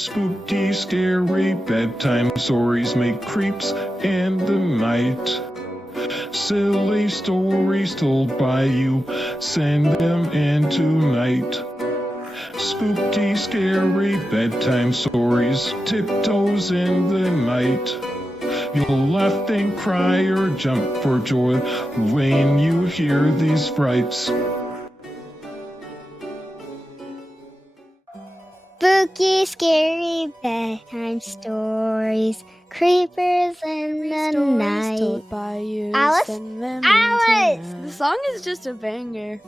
Spooky, scary bedtime stories make creeps in the night. Silly stories told by you, send them in tonight. Spooky, scary bedtime stories, tiptoes in the night. You'll laugh and cry or jump for joy when you hear these frights. Spooky, scary bedtime stories, creepers in the night. Told by you, Alice? send them Alice! into the song is just a banger.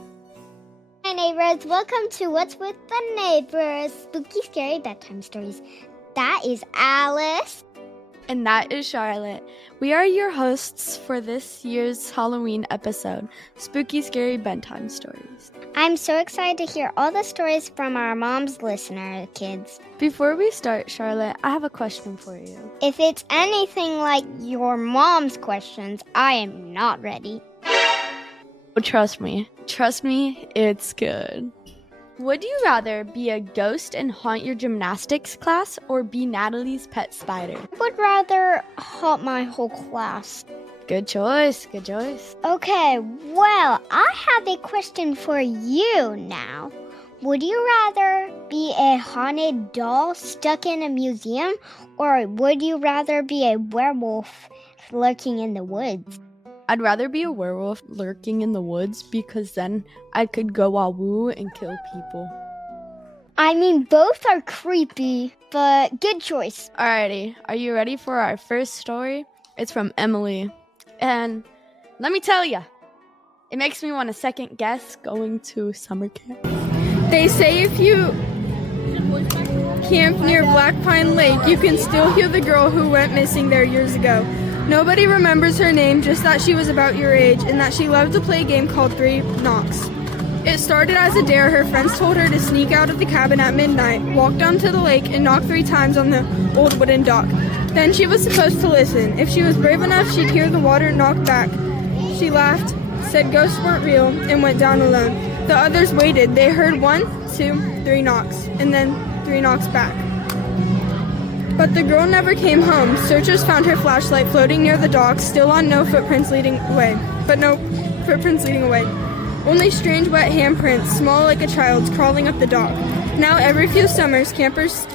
Hi neighbors, welcome to What's with the Neighbors, spooky, scary bedtime stories. That is Alice. And that is Charlotte. We are your hosts for this year's Halloween episode, Spooky Scary Bedtime Stories. I'm so excited to hear all the stories from our mom's listener kids. Before we start, Charlotte, I have a question for you. If it's anything like your mom's questions, I am not ready. Oh, trust me, it's good. Would you rather be a ghost and haunt your gymnastics class or be Natalie's pet spider? I would rather haunt my whole class. Good choice. Okay, well, I have a question for you now. Would you rather be a haunted doll stuck in a museum, or would you rather be a werewolf lurking in the woods? I'd rather be a werewolf lurking in the woods because then I could go all woo and kill people. I mean, both are creepy, but good choice. Alrighty, are you ready for our first story? It's from Emily. And let me tell ya, it makes me want to second guess going to summer camp. They say if you camp near Black Pine Lake, you can still hear the girl who went missing there years ago. Nobody remembers her name, just that she was about your age and that she loved to play a game called 3 Knocks. It started as a dare. Her friends told her to sneak out of the cabin at midnight, walk down to the lake, and knock 3 times on the old wooden dock. Then she was supposed to listen. If she was brave enough, she'd hear the water knock back. She laughed, said ghosts weren't real, and went down alone. The others waited. They heard 1, 2, 3 knocks, and then 3 knocks back. But the girl never came home. Searchers found her flashlight floating near the dock, still on no footprints leading away. Only strange wet handprints, small like a child's, crawling up the dock. Now every few summers, campers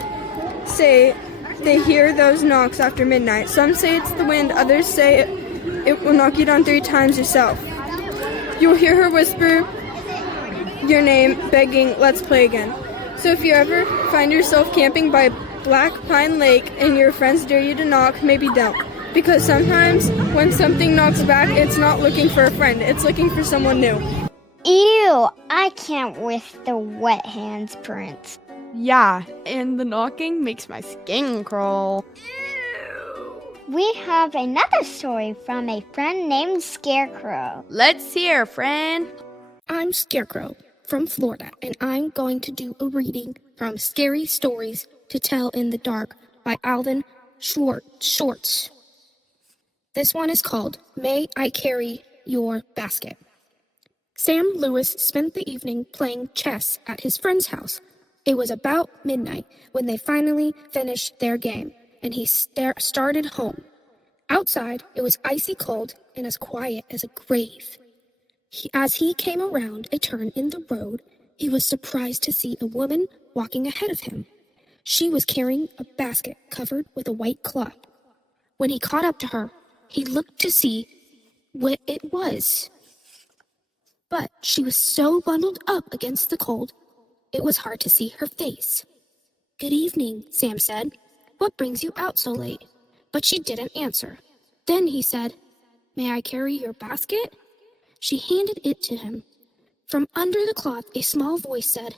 say they hear those knocks after midnight. Some say it's the wind, others say it will knock you down 3 times yourself. You'll hear her whisper your name, begging, "Let's play again." So if you ever find yourself camping by Black Pine Lake and your friends dare you to knock, maybe don't. Because sometimes when something knocks back, it's not looking for a friend, it's looking for someone new. Ew, I can't with the wet hands prints. Yeah, and the knocking makes my skin crawl. We have another story from a friend named Scarecrow. Let's hear, friend. I'm Scarecrow from Florida, and I'm going to do a reading from Scary Stories to Tell in the Dark by Alvin Shorts. This one is called May I Carry Your Basket. Sam Lewis spent the evening playing chess at his friend's house. It was about midnight when they finally finished their game, and he started home. Outside, it was icy cold and as quiet as a grave. As he came around a turn in the road, he was surprised to see a woman walking ahead of him. She was carrying a basket covered with a white cloth. When he caught up to her, he looked to see what it was. But she was so bundled up against the cold, it was hard to see her face. "Good evening," Sam said. "What brings you out so late?" But she didn't answer. Then he said, "May I carry your basket?" She handed it to him. From under the cloth, a small voice said,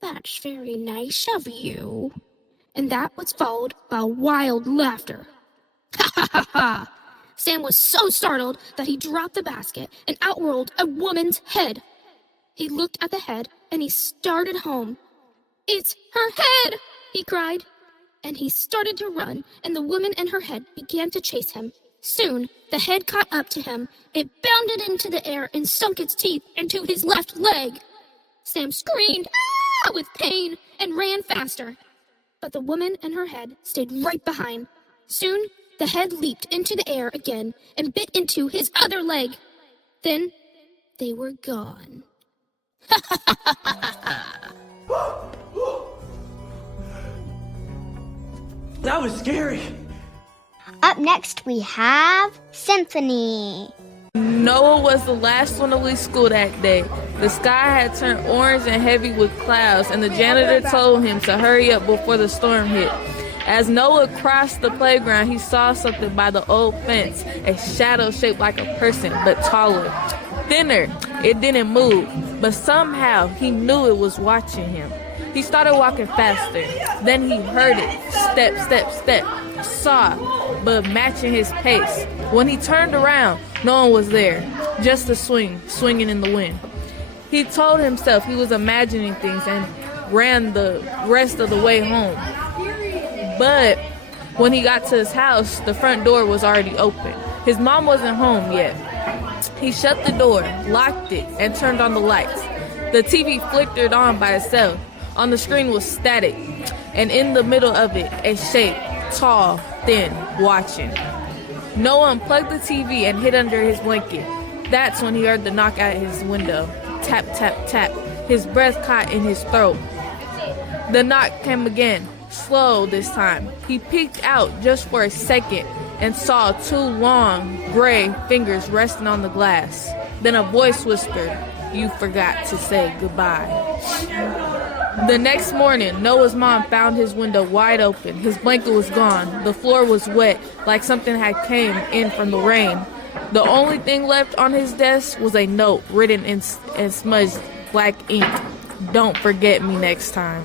"That's very nice of you." And that was followed by wild laughter. Ha ha ha ha! Sam was so startled that he dropped the basket and out rolled a woman's head. He looked at the head and he started home. "It's her head!" he cried. And he started to run, and the woman and her head began to chase him. Soon, the head caught up to him. It bounded into the air and sunk its teeth into his left leg. Sam screamed with pain and ran faster. but the woman and her head stayed right behind. Soon, the head leaped into the air again and bit into his other leg. Then, they were gone. That was scary. Up next, we have Symphony. Noah was the last one to leave school that day. The sky had turned orange and heavy with clouds, and the janitor told him to hurry up before the storm hit. As Noah crossed the playground, he saw something by the old fence, a shadow shaped like a person, but taller, thinner. It didn't move, but somehow he knew it was watching him. He started walking faster. Then he heard it, step, step, step, saw, but matching his pace. When he turned around, no one was there, just a swinging in the wind. He told himself he was imagining things and ran the rest of the way home. But when he got to his house, the front door was already open. His mom wasn't home yet. He shut the door, locked it, and turned on the lights. The TV flickered on by itself. On the screen was static, and in the middle of it, a shape, tall, thin, watching. Noah unplugged the TV and hid under his blanket. That's when he heard the knock at his window. Tap, tap, tap. His breath caught in his throat. The knock came again, slow this time. He peeked out just for a second and saw two long, gray fingers resting on the glass. Then a voice whispered, "You forgot to say goodbye." The next morning, Noah's mom found his window wide open. His blanket was gone. The floor was wet, like something had came in from the rain. The only thing left on his desk was a note written in smudged black ink. "Don't forget me next time."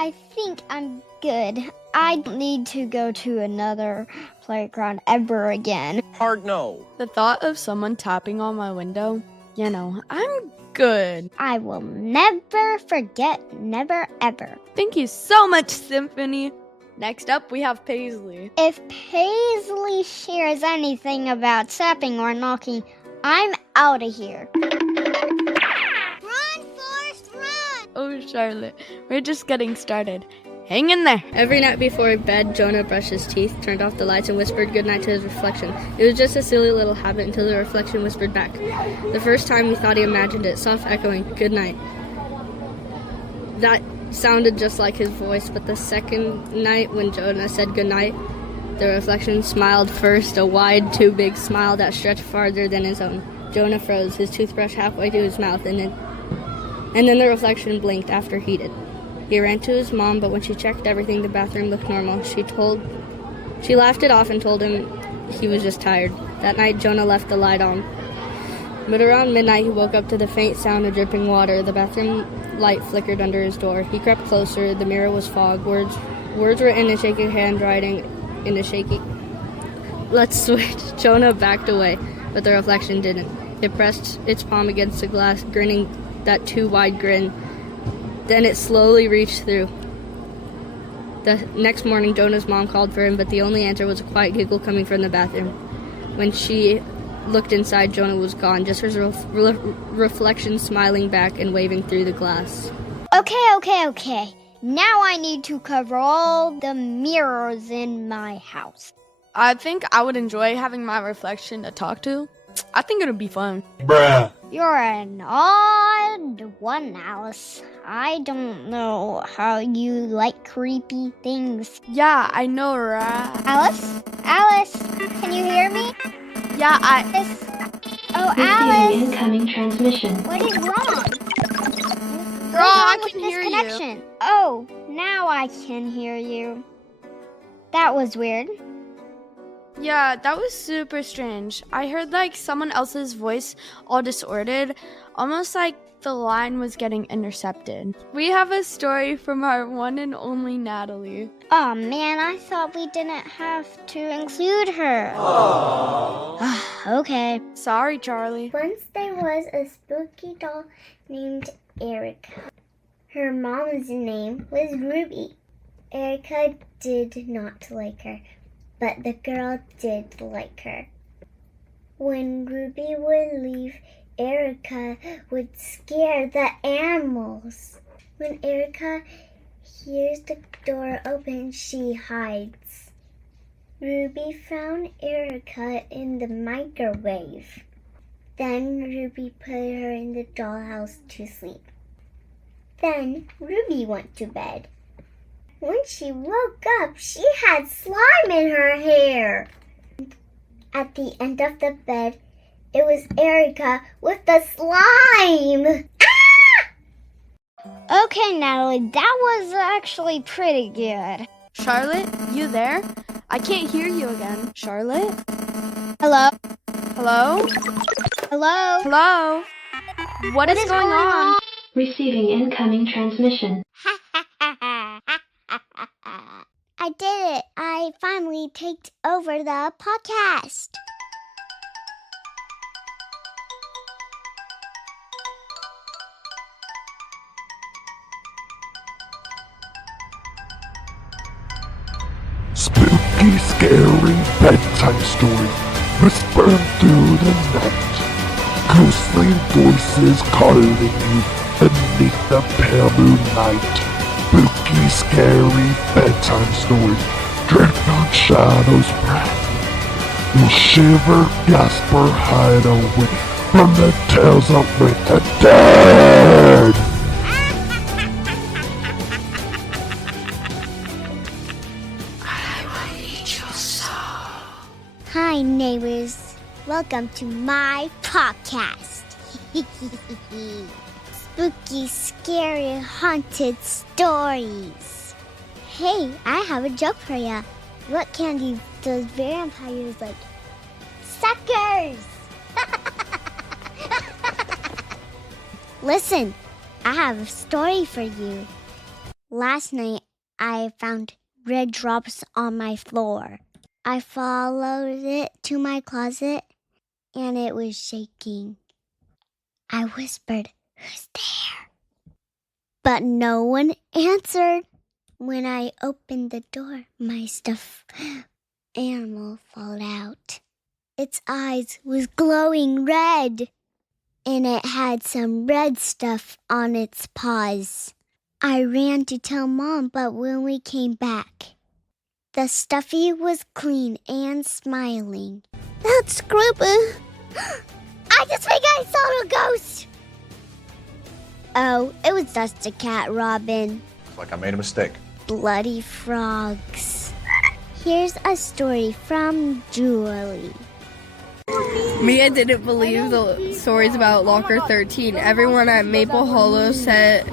I think I'm good. I don't need to go to another playground ever again. Hard no. The thought of someone tapping on my window, I'm good. I will never forget, never ever. Thank you so much, Symphony. Next up, we have Paisley. If Paisley shares anything about tapping or knocking, I'm out of here. Run, Forrest, run! Oh, Charlotte, we're just getting started. Hang in there. Every night before bed, Jonah brushed his teeth, turned off the lights, and whispered goodnight to his reflection. It was just a silly little habit until the reflection whispered back. The first time he thought he imagined it, soft echoing, "Goodnight." That sounded just like his voice, but the second night when Jonah said goodnight, the reflection smiled first, a wide, too big smile that stretched farther than his own. Jonah froze, his toothbrush halfway to his mouth, and then the reflection blinked after he did. He ran to his mom, but when she checked everything, the bathroom looked normal. She laughed it off and told him he was just tired. That night, Jonah left the light on. But around midnight, he woke up to the faint sound of dripping water. The bathroom light flickered under his door. He crept closer. The mirror was fog. Words written in shaky handwriting in a shaky... "Let's switch." Jonah backed away, but the reflection didn't. It pressed its palm against the glass, grinning that too wide grin. Then it slowly reached through. The next morning, Jonah's mom called for him, but the only answer was a quiet giggle coming from the bathroom. When she looked inside, Jonah was gone, just his reflection smiling back and waving through the glass. Okay. Now I need to cover all the mirrors in my house. I think I would enjoy having my reflection to talk to. I think it would be fun. Bruh. You're an odd one, Alice. I don't know how you like creepy things. Yeah, I know, right? Alice, can you hear me? Yeah, Alice? Oh, Alice, Incoming transmission. what is wrong? Girl, I What's can wrong with hear this you. connection? Oh, now I can hear you. That was weird. Yeah, that was super strange. I heard like someone else's voice all disordered, almost like the line was getting intercepted. We have a story from our one and only Natalie. Oh man, I thought we didn't have to include her. Okay. Sorry, Charlie. Once there was a spooky doll named Erica. Her mom's name was Ruby. Erica did not like her, but the girl did like her. When Ruby would leave, Erica would scare the animals. When Erica hears the door open, she hides. Ruby found Erica in the microwave. Then Ruby put her in the dollhouse to sleep. Then Ruby went to bed. When she woke up, she had slime in her hair. At the end of the bed, it was Erica with the slime. Okay, Natalie, that was actually pretty good. Charlotte, you there? I can't hear you again. Charlotte? Hello? Hello? Hello? Hello? What is going on? Receiving incoming transmission. I did it. I finally take over the podcast. Spooky, scary bedtime stories whispering through the night. Ghostly voices calling you beneath the pale moonlight. Spooky, scary bedtime stories dreadful shadows bright. You'll shiver, gasp, or hide away from the tales of the dead. Hi, neighbors. Welcome to my podcast. Spooky, scary, haunted stories. Hey, I have a joke for ya. What candy does vampires like? Suckers! Listen, I have a story for you. Last night, I found red drops on my floor. I followed it to my closet, and it was shaking. I whispered, "Who's there?" But no one answered. When I opened the door, my stuffed animal fell out. Its eyes was glowing red, and it had some red stuff on its paws. I ran to tell Mom, but when we came back, the stuffy was clean and smiling. That's creepy. I just think I saw a ghost. Oh, it was just a cat, Robin. Looks like I made a mistake. Bloody frogs. Here's a story from Julie. Mia didn't believe the stories about Locker 13. Everyone at Maple Hollow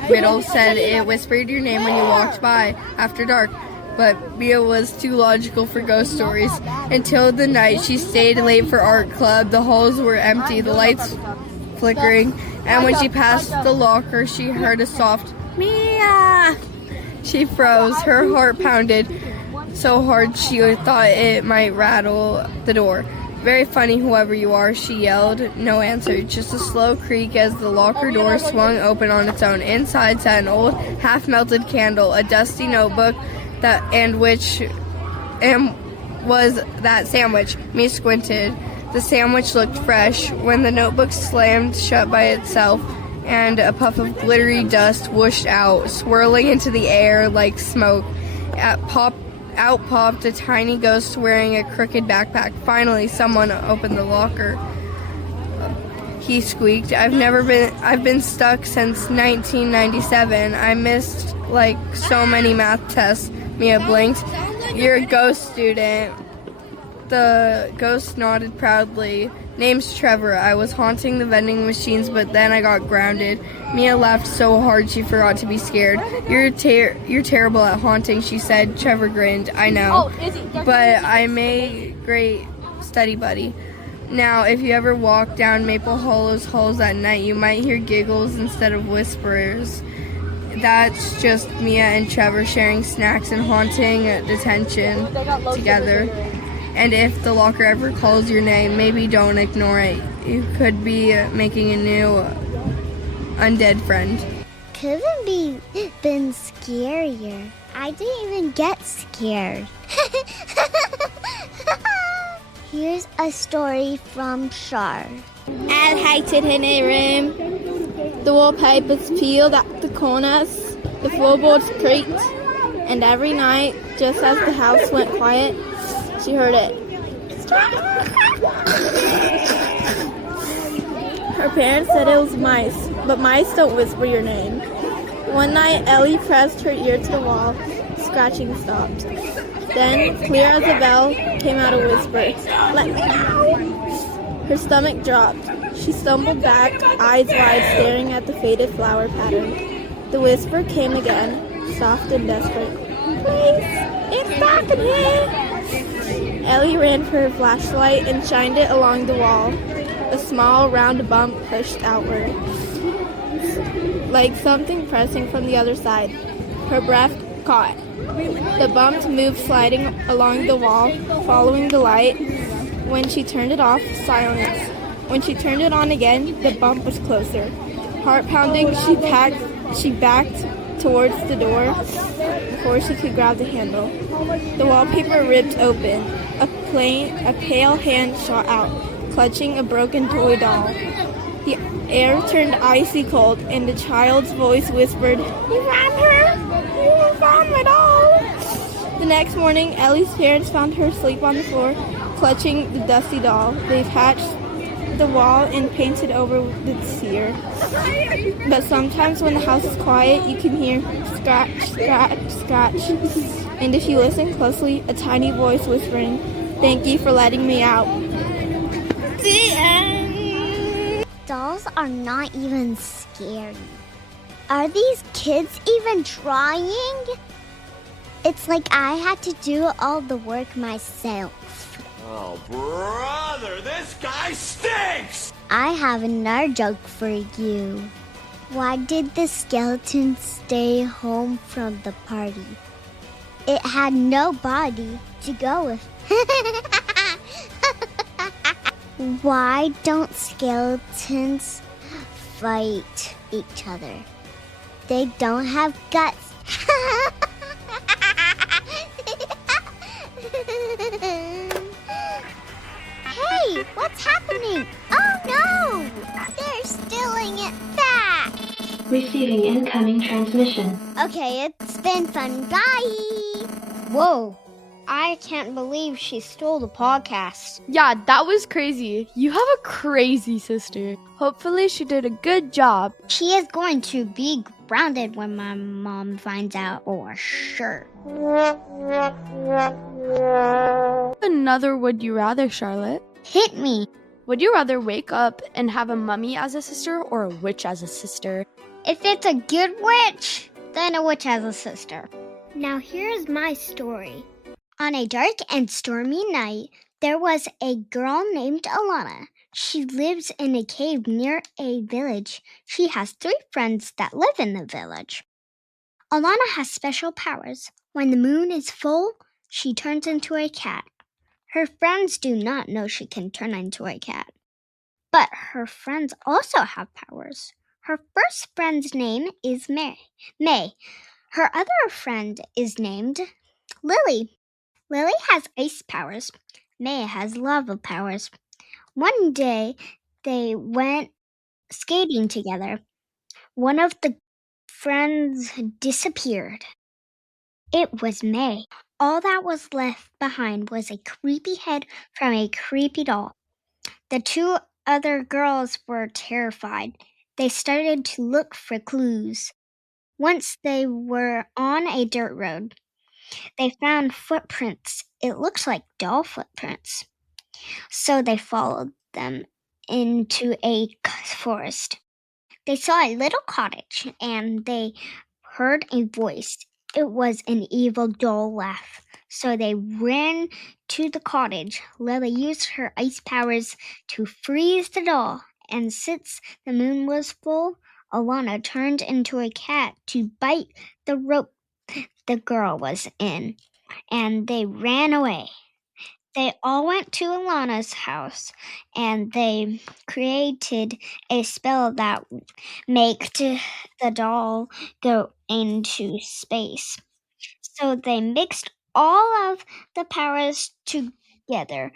Middle said it whispered your name when you walked by after dark. But Mia was too logical for ghost stories. Until the night she stayed late for art club, the halls were empty, the lights flickering, and when she passed the locker, she heard a soft Mia. She froze, her heart pounded so hard she thought it might rattle the door. Very funny, whoever you are, she yelled. No answer, just a slow creak as the locker door swung open on its own. Inside sat an old, half-melted candle, a dusty notebook, was that sandwich. Me squinted. The sandwich looked fresh. When the notebook slammed shut by itself and a puff of glittery dust whooshed out, swirling into the air like smoke, out popped a tiny ghost wearing a crooked backpack. Finally, someone opened the locker. He squeaked. I've been stuck since 1997. I missed like so many math tests. Mia blinked. You're a ghost student. The ghost nodded proudly. Name's Trevor. I was haunting the vending machines, but then I got grounded. Mia laughed so hard she forgot to be scared. You're terrible at haunting, she said. Trevor grinned. I know. But I'm a great study buddy. Now, if you ever walk down Maple Hollow's halls at night, you might hear giggles instead of whispers. That's just Mia and Trevor sharing snacks and haunting detention together. And if the locker ever calls your name, maybe don't ignore it. You could be making a new undead friend. Couldn't been scarier. I didn't even get scared. Here's a story from Shar. I hated in a room. The wallpaper's peeled at the corners. The floorboards creaked, and every night, just as the house went quiet, she heard it. Her parents said it was mice, but mice don't whisper your name. One night, Ellie pressed her ear to the wall. Scratching stopped. Then, clear as a bell, came out a whisper. Let me out! Her stomach dropped. She stumbled back, eyes wide, staring at the faded flower pattern. The whisper came again, soft and desperate. Please, it's dark in here! Ellie ran for her flashlight and shined it along the wall. A small, round bump pushed outward, like something pressing from the other side. Her breath caught. The bump moved, sliding along the wall, following the light. When she turned it off, silence. When she turned it on again, the bump was closer. Heart pounding, she backed towards the door before she could grab the handle. The wallpaper ripped open. A pale hand shot out, clutching a broken toy doll. The air turned icy cold, and a child's voice whispered, "You found her! You found my doll!" The next morning, Ellie's parents found her asleep on the floor, clutching the dusty doll. They patched the wall and painted over the sear. But sometimes when the house is quiet, you can hear scratch, scratch, scratch. And if you listen closely, a tiny voice whispering, "Thank you for letting me out." The end. Dolls are not even scary. Are these kids even trying? It's like I had to do all the work myself. Oh, brother, this guy stinks! I have another joke for you. Why did the skeleton stay home from the party? It had nobody to go with. Why don't skeletons fight each other? They don't have guts. Hey, what's happening? Oh no! They're stealing it back! Receiving incoming transmission. Okay, it's been fun. Bye! Whoa, I can't believe she stole the podcast. Yeah, that was crazy. You have a crazy sister. Hopefully she did a good job. She is going to be grounded when my mom finds out, for sure. Another would you rather, Charlotte? Hit me. Would you rather wake up and have a mummy as a sister or a witch as a sister? If it's a good witch, then a witch as a sister. Now here's my story. On a dark and stormy night, there was a girl named Alana. She lives in a cave near a village. She has 3 friends that live in the village. Alana has special powers. When the moon is full, she turns into a cat. Her friends do not know she can turn into a cat. But her friends also have powers. Her first friend's name is May. Her other friend is named Lily. Lily has ice powers. May has lava powers. One day, they went skating together. One of the friends disappeared. It was May. All that was left behind was a creepy head from a creepy doll. The 2 other girls were terrified. They started to look for clues. Once they were on a dirt road, they found footprints. It looks like doll footprints. So they followed them into a forest. They saw a little cottage and they heard a voice. It was an evil doll laugh. So they ran to the cottage. Lily used her ice powers to freeze the doll. And since the moon was full, Alana turned into a cat to bite the rope the girl was in. And they ran away. They all went to Alana's house and they created a spell that made the doll go into space. So they mixed all of the powers together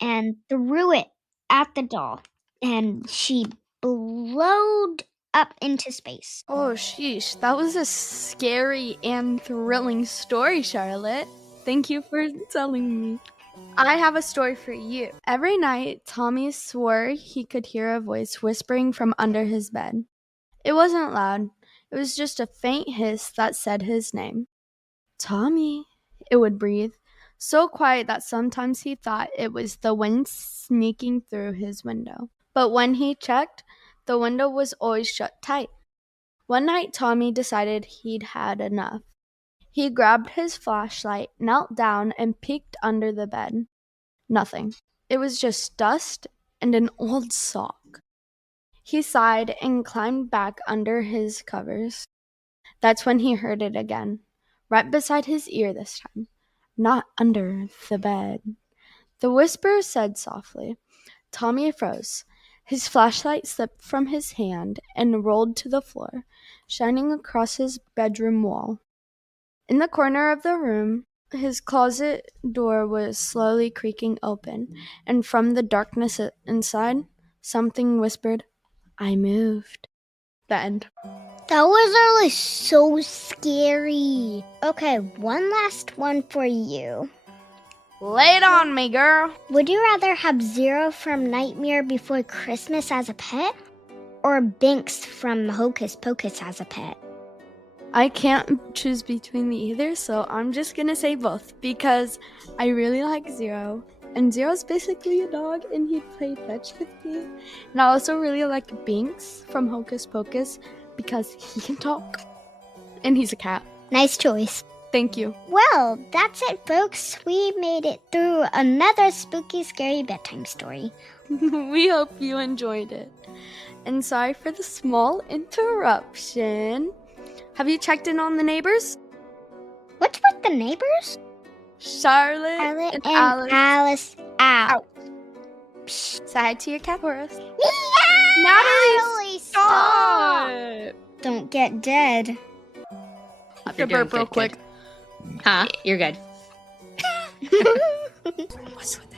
and threw it at the doll. And she blowed up into space. Oh, sheesh. That was a scary and thrilling story, Charlotte. Thank you for telling me. I have a story for you. Every night, Tommy swore he could hear a voice whispering from under his bed. It wasn't loud. It was just a faint hiss that said his name. Tommy, it would breathe, so quiet that sometimes he thought it was the wind sneaking through his window. But when he checked, the window was always shut tight. One night, Tommy decided he'd had enough. He grabbed his flashlight, knelt down, and peeked under the bed. Nothing. It was just dust and an old sock. He sighed and climbed back under his covers. That's when he heard it again, right beside his ear this time, not under the bed. The whisper said softly. Tommy froze. His flashlight slipped from his hand and rolled to the floor, shining across his bedroom wall. In the corner of the room, his closet door was slowly creaking open, and from the darkness inside, something whispered, "I moved." The end. That was really so scary. Okay, one last one for you. Lay it on me, girl. Would you rather have Zero from Nightmare Before Christmas as a pet, or Binks from Hocus Pocus as a pet? I can't choose between the either, so I'm just gonna say both because I really like Zero. And Zero's basically a dog, and he'd play fetch with me. And I also really like Binks from Hocus Pocus because he can talk. And he's a cat. Nice choice. Thank you. Well, that's it, folks. We made it through another spooky, scary bedtime story. We hope you enjoyed it. And sorry for the small interruption. Have you checked in on the neighbors? What's with the neighbors? Charlotte and Alice out. Say hi to your cat for us. Yeah! Natalie, stop! Don't get dead. I have to burp real quick. Huh? You're good. What's with